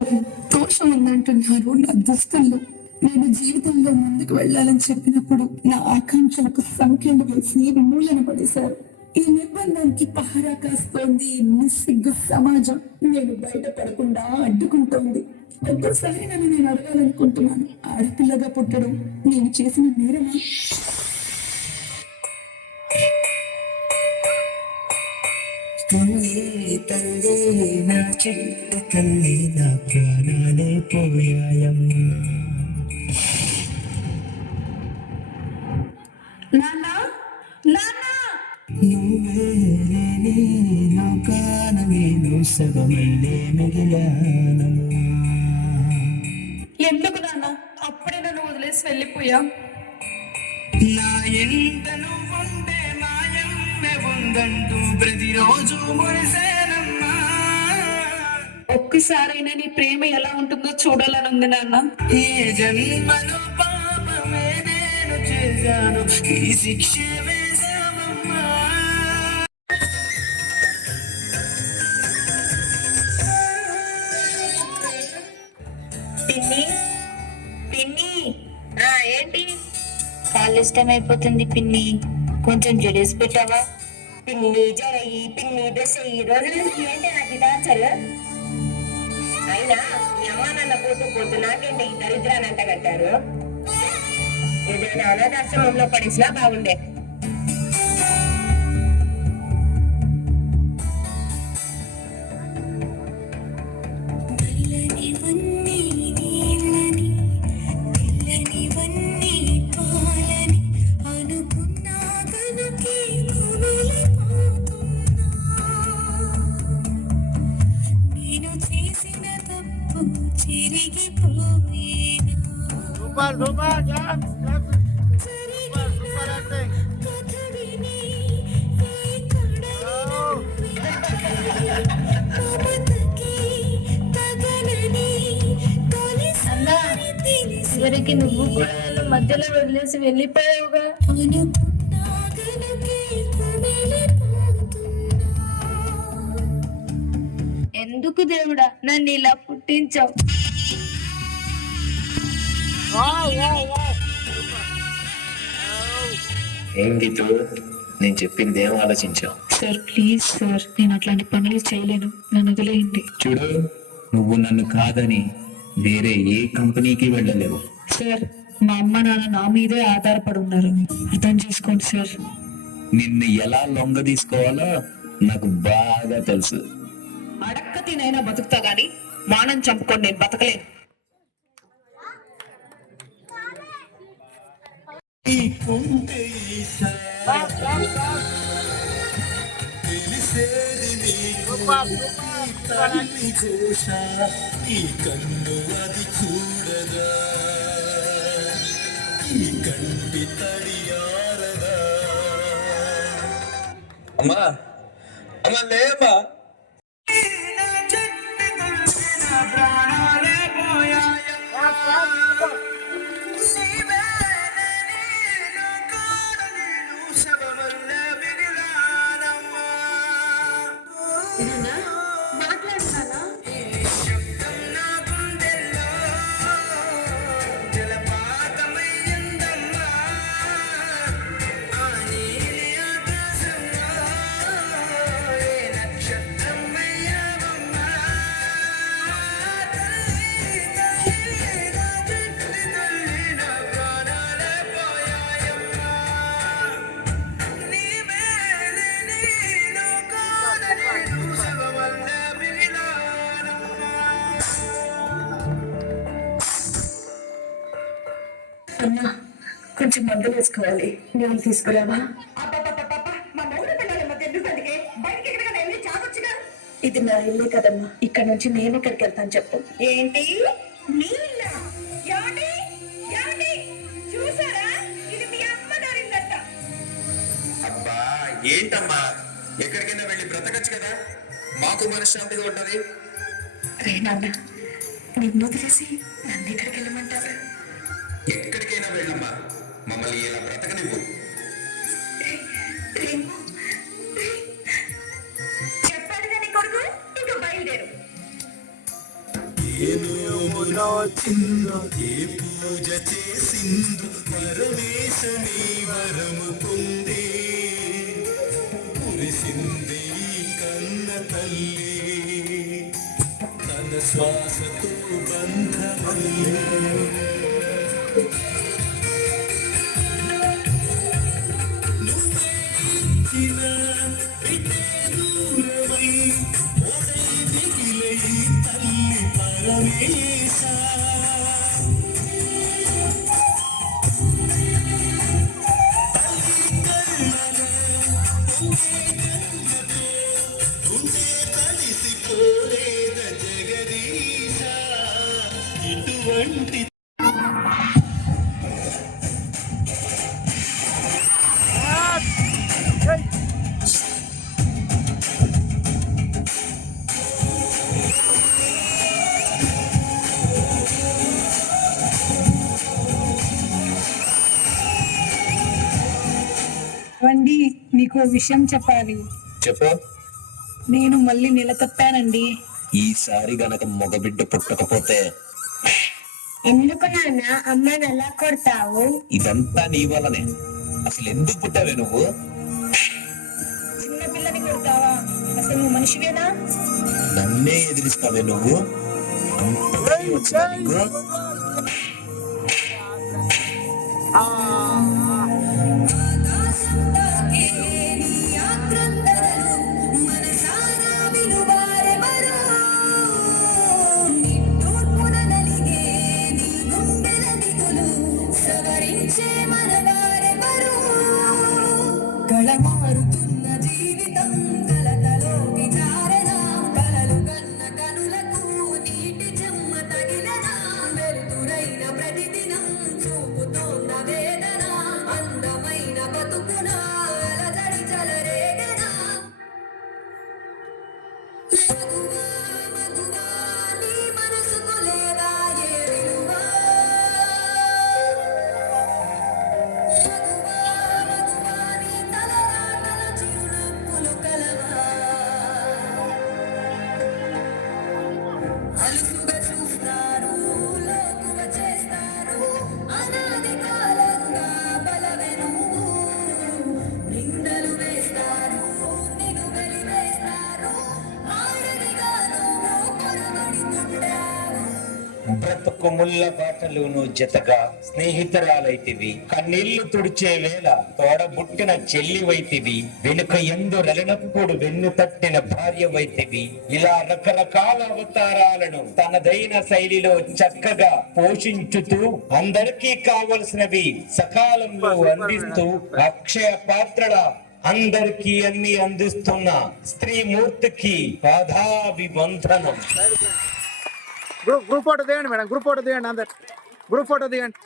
దోషం ఉందంటున్నారు నా దుస్తుల్లో. నేను జీవితంలో ముందుకు వెళ్ళాలని చెప్పినప్పుడు నా ఆకాంక్షలకు సంఖ్యలు వేసి మూలన పడేశారు. ఈ నిర్బంధానికి పహరా కాస్తోంది నిస్సిగ్గు సమాజం. నేను బయటపడకుండా అడ్డుకుంటోంది. ఒక్కసారి నన్ను నేను అడగాలనుకుంటున్నాను, ఆడపిల్లగా పుట్టడం నేను చేసిన నేరమా? తల్లి నా చిట్ట తల్లి నా ప్రాణాలే పోయాయమ్మా. నువ్వే లేని లోకాన నేను సగమల్లే మిగిలానమ్మా. ఎందుకు నాన్న అప్పుడే నన్ను వదిలేసి వెళ్ళిపోయా? నా ఎంతను ఉండే మాయమ్మె ఉందంటూ ప్రతిరోజు మురిసేనమ్మా. ఒక్కసారైనా నీ ప్రేమ ఎలా ఉంటుందో చూడాలని ఉంది నాన్న. ఏ జన్మలో పాపమే నేను చేశాను, ఈ శిక్ష వేశామమ్మా. పిన్ని పిన్ని ఏంటి కాళ్ళు ఇష్టమైపోతుంది పిన్ని, కొంచెం జడేసి పెట్టావా? పిన్ని జడయి పిన్ని డ్రెస్ అయ్యి రోజు నుంచి ఏంటి నాకు టార్చర్? అయినా మీ అమ్మ నాన్న పోతూ నాకేంటి ఈ దరిద్రాన్ని అంట కట్టారు? ఏదైనా అనాథాశ్రమంలో పడేసినా బాగుండే. చివరికి నువ్వు కూడా నన్ను మధ్యలో వదిలేసి వెళ్ళిపోయావుగా. ఎందుకు దేవుడా నన్ను ఇలా పుట్టించావు? ఏం గీతు, నేను చెప్పింది ఏం ఆలోచించావు? సార్ ప్లీజ్ సార్, నేను అట్లాంటి పనులు చేయలేను, నన్ను వదిలేయండి. చూడు, నువ్వు నన్ను కాదని వేరే ఏ కంపెనీకి వెళ్ళలేవు. సార్ మా అమ్మ నాన్న నా మీదే ఆధారపడి ఉన్నారు, అర్థం చేసుకోండి సార్. నిన్ను ఎలా లొంగ తీసుకోవాలో నాకు బాగా తెలుసు. అడక్క తినైనా బతుకుతా గాని మానం చంపుకొని నేను బతకలేను. కన్ను అది చూడదా, ఈ కంటి తడియారదా. అమ్మా అమ్మా లేమ్మా. అన్నా కొంచెం మందులు వేసుకోవాలి, నీళ్ళు తీసుకురావా? ఇది నా ఇల్లే కదమ్మా, ఇక్కడ నుంచి నేను ఇక్కడికి వెళ్తాను చెప్పు. ఏంటి చూసారా, ఇది మీ అమ్మ దారిందట. అబ్బా ఏంటమ్మా, ఎక్కడికైనా వెళ్ళి బ్రతకచ్చు కదా, మాకు మనశ్శాంతిగా ఉంటది. రే నాన్న, నిన్ను వదిలేసి నన్ను ఎక్కడికి వెళ్ళమంటారు? ఎక్కడికైనా వెళ్ళమ్మా, మమ్మల్ని ఇలా బ్రతకనివ్వు. చెప్పాడు కానీ కొడుకు, ఇంకా బయలుదేరు. ఏ నోము నోచిందో ఏ పూజ చేసిందో పరమేశని వరము పొందే కురిసింది ఈ కన్న తల్లి తన శ్వాసతో బంధమల్లే తల్లి పరమేశ ఉండే కలిసిపోలేద జగదీశ ఇటువంటి వండి నీకు ఓ విషయం చెప్పాలి. చెప్పు. నేను మళ్ళీ నెల తప్పానండి. ఈసారి గనక మగబిడ్డ పుట్టకపోతే ఎందుకు నాన్న అమ్మని అలా కొడతావు? ఇదంతా నీ వల్లనే. అసలు ఎందుకు పుట్టావే నువ్వు? చిన్న పిల్లని కొడతావా? అసలు నువ్వు మనిషివేనా? నన్నే ఎదిరిస్తావే నువ్వు? అంత ధైర్యం వచ్చిందా నీకు? కళమారుతున్న జీవితం కలతలోకి జారనా కలలు కన్న కనులకు నీటి చెమ్మ తగిలనా వెలుతురైన ప్రతిదినం చూపుతోన్న వేదన అందమైన బతుకున అలజడి చలరేగనా మగువా మగువా నీ మనసుకు లేదా ఏ విలువ అలుసుగా చూస్తారు లోకువ చేస్తారు అనాది కాలంగా బలవెను నిందలు వేస్తారు నిన్ను వెలివేస్తారు ఆడదిగా నువ్వు పొరబడుతుంటావు బ్రతుకు ముళ్ళ బాటలును జతగా స్నేహితురాలైతివి, కన్నీళ్లు తుడిచే వేళ తోడబుట్టిన చెల్లివైతివి, వెనుక ఎందు రలనప్పుడు వెన్ను తట్టిన భార్యవైతివి. ఇలా రకరకాల అవతారాలను తనదైన శైలిలో చక్కగా పోషించుతూ అందరికీ కావలసినవి సకాలంలో అందిస్తూ అక్షయ పాత్రల అందరికీ అన్ని అందిస్తున్న స్త్రీమూర్తికి పాదాభివందనం. గ్రూప్ ఫోటో తీయండి మేడం, గ్రూప్ ఫోటో తీయండి, అందరు గ్రూప్ ఫోటో తీయండి.